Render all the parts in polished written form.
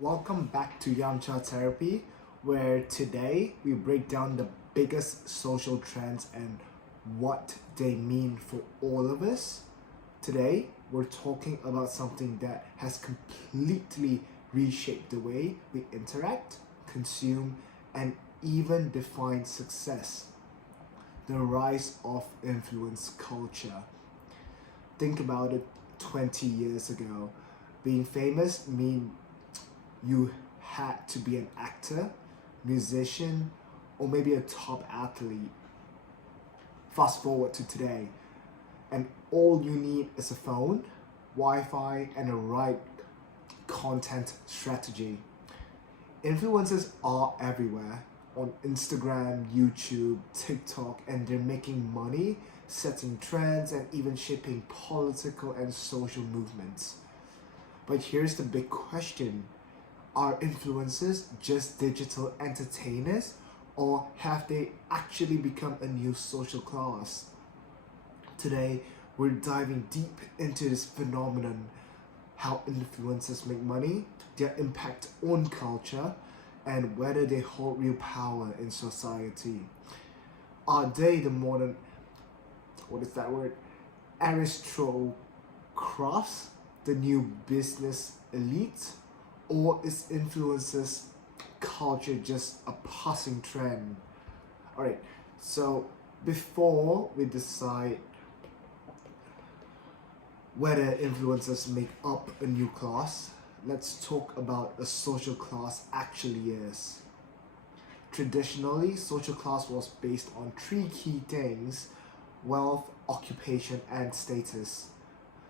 Welcome back to Yamcha Therapy, where today we break down the biggest social trends and what they mean for all of us. Today, we're talking about something that has completely reshaped the way we interact, consume, and even define success: the rise of influence culture. Think about it 20 years ago. Being famous mean you had to be an actor, musician, or maybe a top athlete. Fast forward to today, and all you need is a phone, Wi-Fi, and a right content strategy. Influencers are everywhere on Instagram, YouTube, TikTok, and they're making money, setting trends, and even shaping political and social movements. But here's the big question: are influencers just digital entertainers, or have they actually become a new social class? Today, we're diving deep into this phenomenon: how influencers make money, their impact on culture, and whether they hold real power in society. Are they the modern, what is that word, aristocrats, the new business elite? Or is influencers culture just a passing trend? Alright, so before we decide whether influencers make up a new class, let's talk about a social class actually is. Traditionally, social class was based on three key things: wealth, occupation, and status.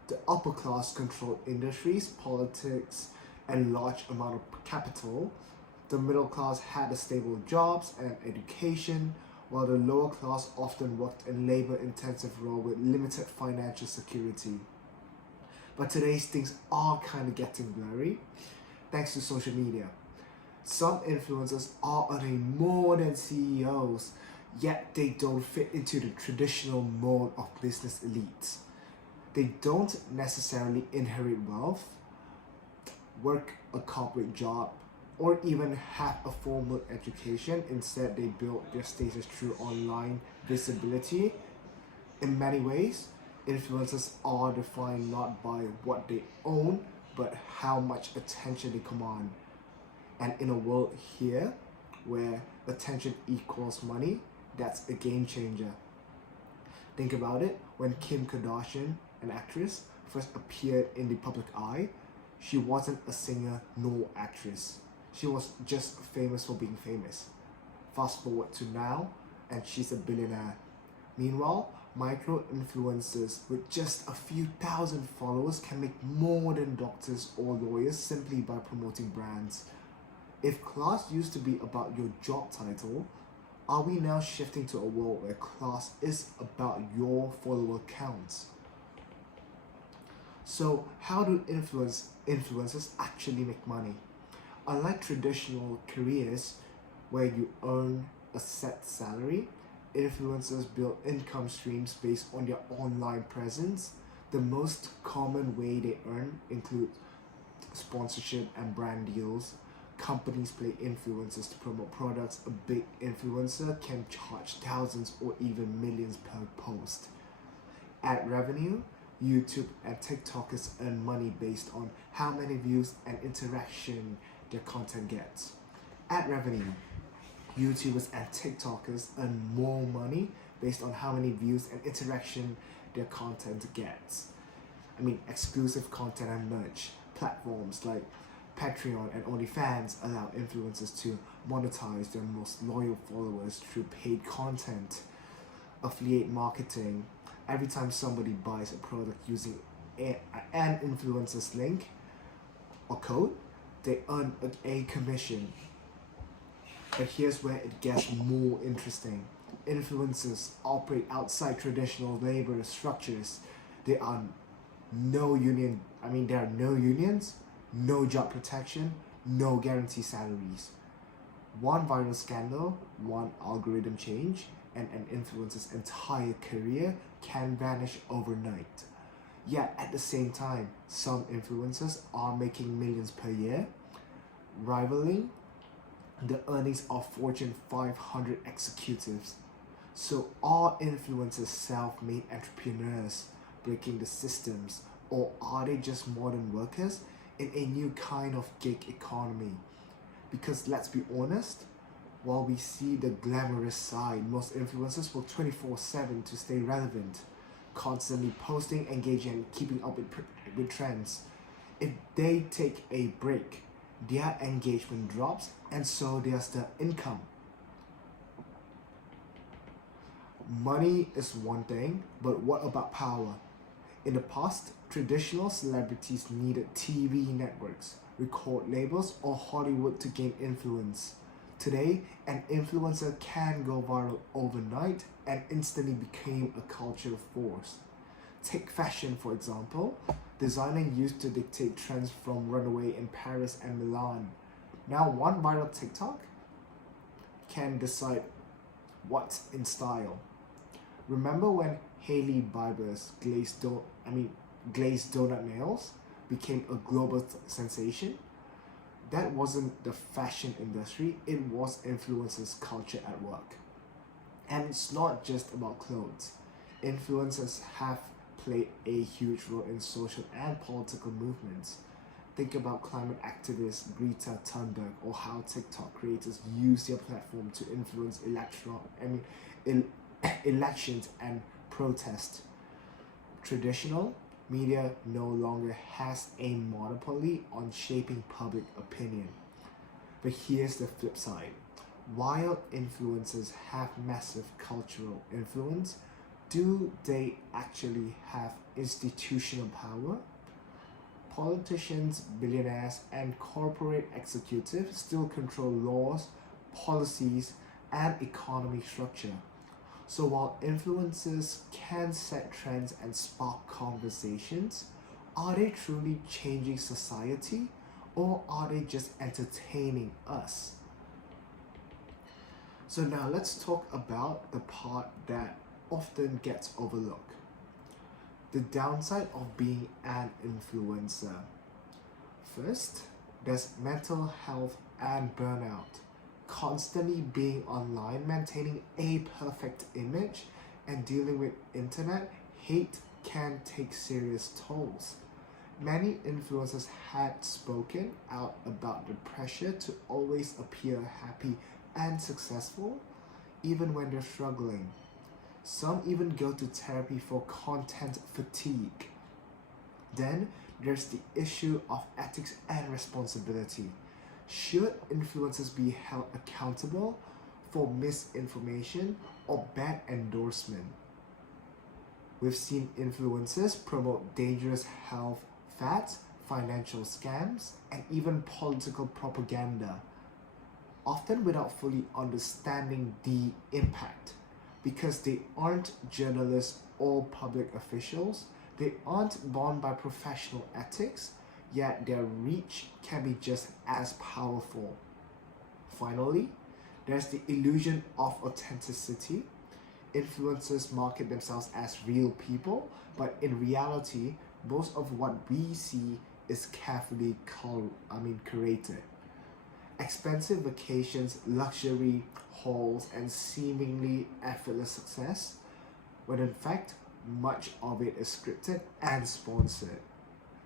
The upper class controlled industries, politics, and large amount of capital. The middle class had a stable jobs and education, while the lower class often worked in labor-intensive roles with limited financial security. But today's things are kind of getting blurry thanks to social media. Some influencers are earning more than CEOs, yet they don't fit into the traditional mold of business elites. They don't necessarily inherit wealth, work a corporate job, or even have a formal education. Instead, they build their status through online visibility. In many ways, influencers are defined not by what they own, but how much attention they command. And in a world here where attention equals money, that's a game changer. Think about it: when Kim Kardashian, an actress, first appeared in the public eye, she wasn't a singer nor actress. She was just famous for being famous. Fast forward to now, and she's a billionaire. Meanwhile, micro-influencers with just a few thousand followers can make more than doctors or lawyers simply by promoting brands. If class used to be about your job title, are we now shifting to a world where class is about your follower counts? So how do influencers actually make money? Unlike traditional careers where you earn a set salary, influencers build income streams based on their online presence. The most common way they earn include sponsorship and brand deals. Companies pay influencers to promote products. A big influencer can charge thousands or even millions per post. Ad revenue: YouTube and TikTokers earn money based on how many views and interaction their content gets. Ad revenue: YouTubers and TikTokers earn more money based on how many views and interaction their content gets. Exclusive content and merch. Platforms like Patreon and OnlyFans allow influencers to monetize their most loyal followers through paid content. Affiliate marketing: every time somebody buys a product using an influencer's link or code, they earn a commission. But here's where it gets more interesting. Influencers operate outside traditional labor structures. There are no unions, no job protection, no guaranteed salaries. One viral scandal, one algorithm change, and an influencer's entire career can vanish overnight. Yet at the same time, some influencers are making millions per year. rivaling the earnings of Fortune 500 executives. So are influencers self-made entrepreneurs breaking the systems, or are they just modern workers in a new kind of gig economy? Because let's be honest, while we see the glamorous side, most influencers work 24/7 to stay relevant, constantly posting, engaging, and keeping up with trends. If they take a break, their engagement drops, and so does the income. Money is one thing, but what about power? In the past, traditional celebrities needed TV networks, record labels, or Hollywood to gain influence. Today, an influencer can go viral overnight and instantly become a cultural force. Take fashion, for example. Designer used to dictate trends from runway in Paris and Milan. Now, one viral TikTok can decide what's in style. Remember when Hailey Bieber's glazed donut nails became a global sensation? That wasn't the fashion industry, it was influencers' culture at work. And it's not just about clothes. Influencers have played a huge role in social and political movements. Think about climate activist Greta Thunberg, or how TikTok creators use their platform to influence elections and protest. Traditional media no longer has a monopoly on shaping public opinion. But here's the flip side. While influencers have massive cultural influence, do they actually have institutional power? Politicians, billionaires, and corporate executives still control laws, policies, and economic structure. So while influencers can set trends and spark conversations, are they truly changing society, or are they just entertaining us? So now let's talk about the part that often gets overlooked. The downside of being an influencer. First, there's mental health and burnout. Constantly being online, maintaining a perfect image, and dealing with internet hate can take serious tolls. Many influencers had spoken out about the pressure to always appear happy and successful, even when they're struggling. Some even go to therapy for content fatigue. Then there's the issue of ethics and responsibility. Should influencers be held accountable for misinformation or bad endorsement? We've seen influencers promote dangerous health fads, financial scams, and even political propaganda, often without fully understanding the impact. Because they aren't journalists or public officials, they aren't bound by professional ethics, yet their reach can be just as powerful. Finally, there's the illusion of authenticity. Influencers market themselves as real people, but in reality, most of what we see is carefully curated. Expensive vacations, luxury hauls, and seemingly effortless success, when in fact, much of it is scripted and sponsored.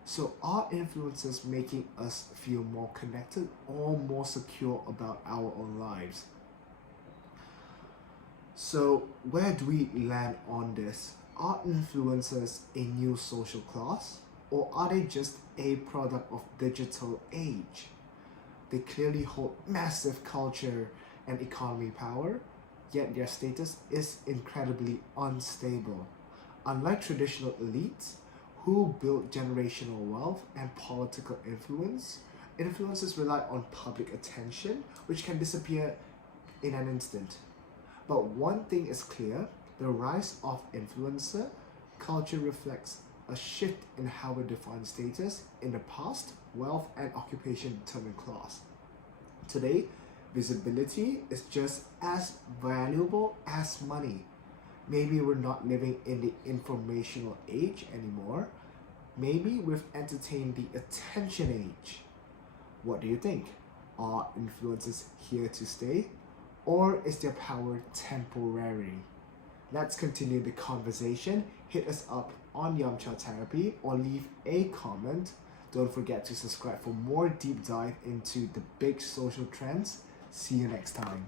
So are influencers making us feel more connected or more secure about our own lives? So where do we land on this? Are influencers a new social class, or are they just a product of digital age? They clearly hold massive culture and economy power, yet their status is incredibly unstable. Unlike traditional elites who build generational wealth and political influence, influencers rely on public attention, which can disappear in an instant. But one thing is clear, the rise of influencer culture reflects a shift in how we define status. In the past, wealth and occupation determined class. Today, visibility is just as valuable as money. Maybe we're not living in the informational age anymore. Maybe we've entertained the attention age. What do you think? Are influences here to stay, or is their power temporary? Let's continue the conversation. Hit us up on Yamcha Therapy or leave a comment. Don't forget to subscribe for more deep dive into the big social trends. See you next time.